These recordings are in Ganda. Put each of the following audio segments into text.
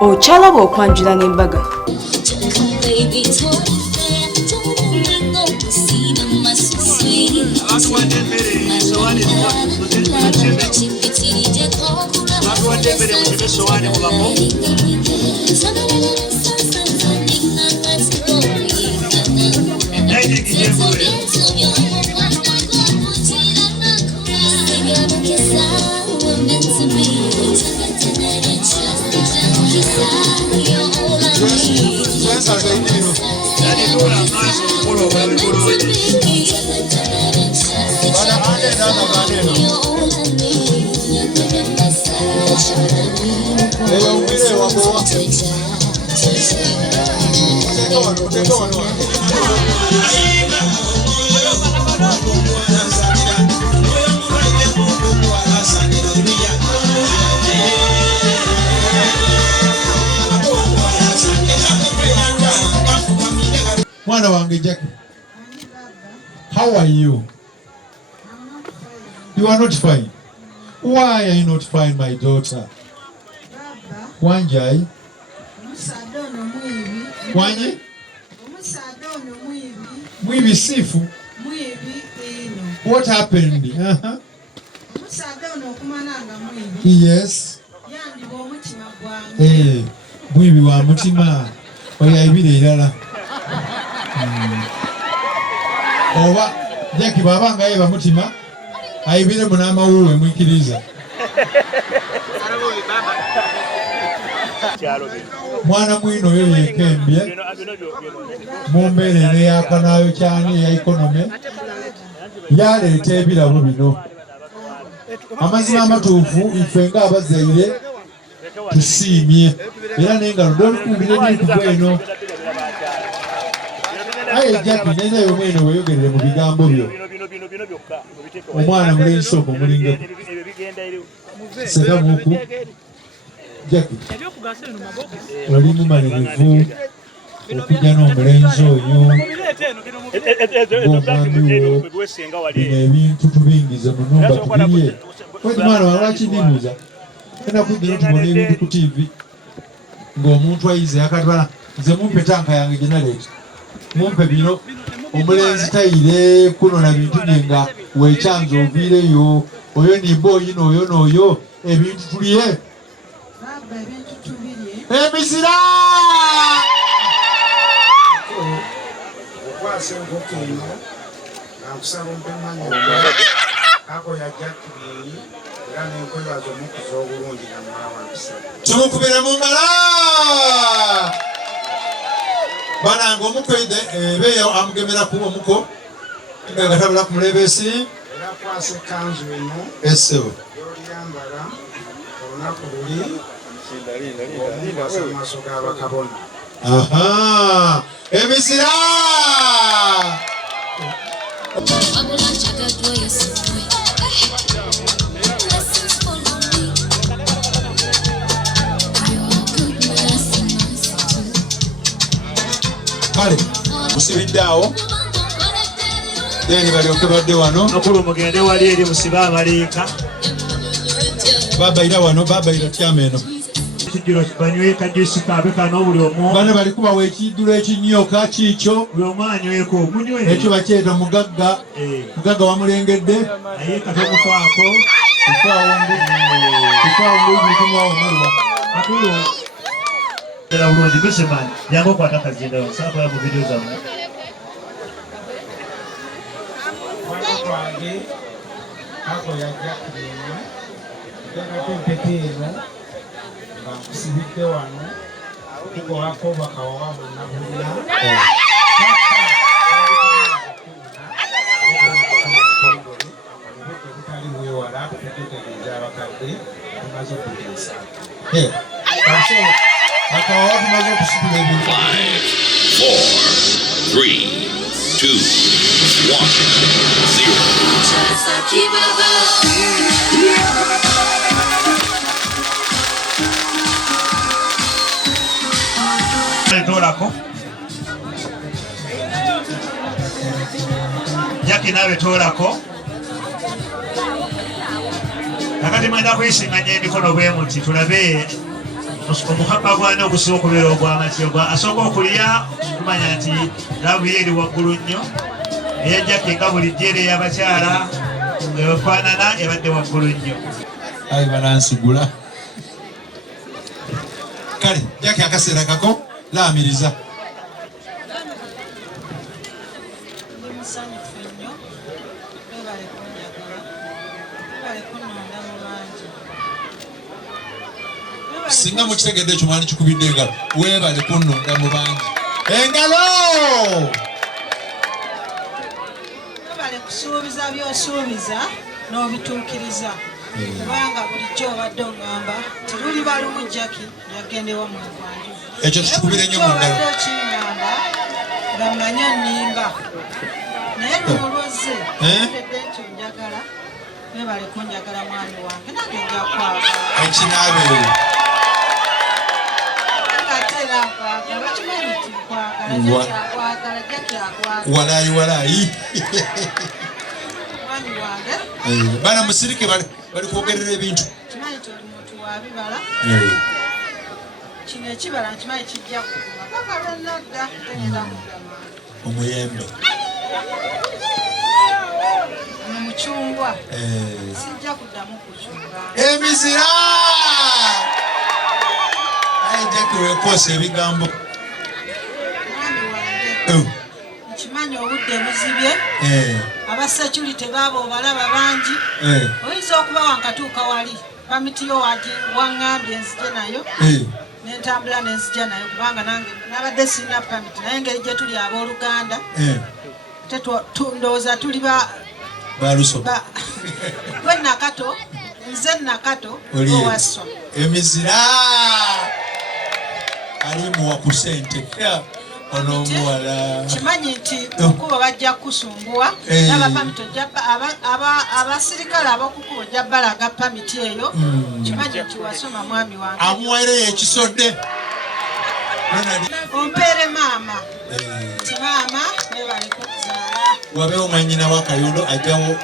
Ochalaba okwanjula n'embaga. Mwana wange Jack, how are you? You are not fine. Why are you not fine, my daughter? Wanjai? Wanye? Mwibi sifu? What happened? Yes. Mwibi wa mutima. Oya ibile ilala. Oba Jackie baba nga yeba mutima ayibire munama wuwe mwikiriza mwana mwino yo yekembye mumbeerere yakanayo kyani ya economy yaleeta ebirabo bino amazima amatuufu ife nga abazaire tusiimye era n'engalo ndolikumbire n'ekugweno. Aye Jackie nene yo mwene weyogerere mu bigambo byo omwana mulenzi soko mulinga seka muku Jackie oli mumalirivu okujja n'omulenzi oyo ng'omwami wo bino ebintu tubingize mu nnumba tubirye weti mwana walwaki ndibuuza enaku gino tubona ebintu ku TV ng'omuntu ayize yakatwala nze mumpe tanka yange genaleeta mumpe bino omulenzi tayire kunona bintu byenga wekyanza oviireyo oyo nimba oyino oyo n'oyo ebintu tulye emizira okwasa enkoko eno nakusaba ompemanyi Kagoya Jackie era n'enkwebaza omukuza obulungi namawangisa tumukubire mu ngala bananga omukwede beyo amugemera kuba omuko nga tabula ku mulebesi era kwasa ekanzu eno esebo yolyambala olunaku luli amaaso g'abakabona emisira kale musibidde awo deni balyoke badde wano nokulu mugende wali eri musiba abaleka babayira wano babayira tyama eno ekijjulo banyweka juisi kabe kano buli omu bano bali kubawa ekijjulo ekinyooka kiikyo buli omu anyweko omunywe ekyo bakyeta mugagga mugagga wamulengedde naye katomufaako ifaawo maluwa akulu era bulungi bisemani jangu okwata kazinda wasakola mu video zammwe wange Kagoya Jackie empetero nga nkusibidde wano tukolako bakawawa bonnabulira butali bwewala tutegeeza abakadde tumaze okuteesa bakawawa tumaze okusibira ebintu 4, 3, 2, 1, 0. Tolako Jackie nawe tolako nakati mwenda kwisinganya emikono bwe muti tulabe omuhaka gwana okusobola okubeera ogw'amatyogo asooka okulya okumanya nti laabu ye eri waggulu nnyo eyajjako nga bulijjo era ey'abakyala efaanana ebadde waggulu nnyo ayi banansigula kale jaki akaseera kako laamiriza singa mukitegedde ekyo mwani kikubidde engalo weebale kunnonda mu bangi engalo weebale kusuubiza by'osuubiza n'obituukiriza kubanga bulijjo obadde oŋŋamba tiluli balumu jaki yagendewa mu okwanjula ekyo tukikubire nnyo mu ngalo okiŋŋamba nga mmanya nnimba naye n'olwozze edde nti onjagala weebale kunjagala mwami wange nange nja kwagala ekinaabeeyo walaayi walaayi bana musirike bali kwogerera ebintu kino ekibala nkimanyi kijja kuguma kakalonadda omuyembe omucungwa sijja kuddamu kucunga emizira jaki weekoosa ebigambo mwami wange nkimanyi obudde buzibye abasecurity baabo obalaba bangi oyinza okuba wankatuuka wali pamitiyo waŋŋambye enzije nayo nentambula nenzija nayo kubanga nange nabadde sirina pamiti naye engeri gye tuli abooluganda ndowooza tuli gwe nakato nze nakato owaswa emizira alimuwa ku sente onomuwala kimanyi nti mukubo bajja kukusumbuwa n'abapamiti abasirikale abakukuba ojja balaga pamiti eyo kimanyi nti wasoma mwami wange amuwereyo ekisodde ompeere maama nti maama webaleko okuzaala wabeewo mwanyina wa Kayondo ajjawo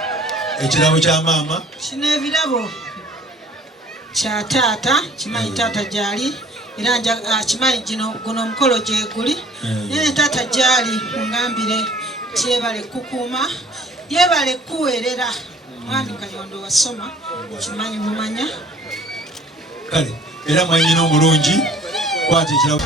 ekirabo kya maama kino ebirabo kya taata kimanyi taata gyali era kimanyi guno omukolo gye guli naye taata gyali ngambire nti yebale kukuuma yebale kuweerera mwami Kayondo wasoma kimanyi mumanya kale era mwanyina omulungi kwata ekirabo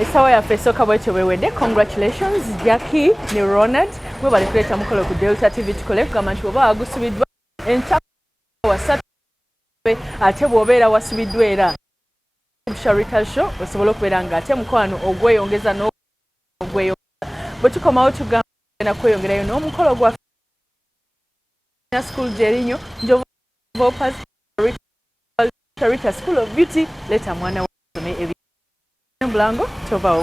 Esawa yaffe esooka bwetyo bwewedde. Congratulations Jackie ne Ronald bwe bali kuleeta mukolo ku Delta TV tukole kugamba nti bw'oba wagusubiddwa enkya wasatu ate bw'obeera wasubiddwa era Sharita Show osobola okubeera nga ate mukwano ogweyongeza n'ogweyongeza bwe tukomawo tugamba na kweyongerayo n'omukolo gwa school jerinyo njovu Sharita School of Beauty leeta mwana wa ebi Blango tobao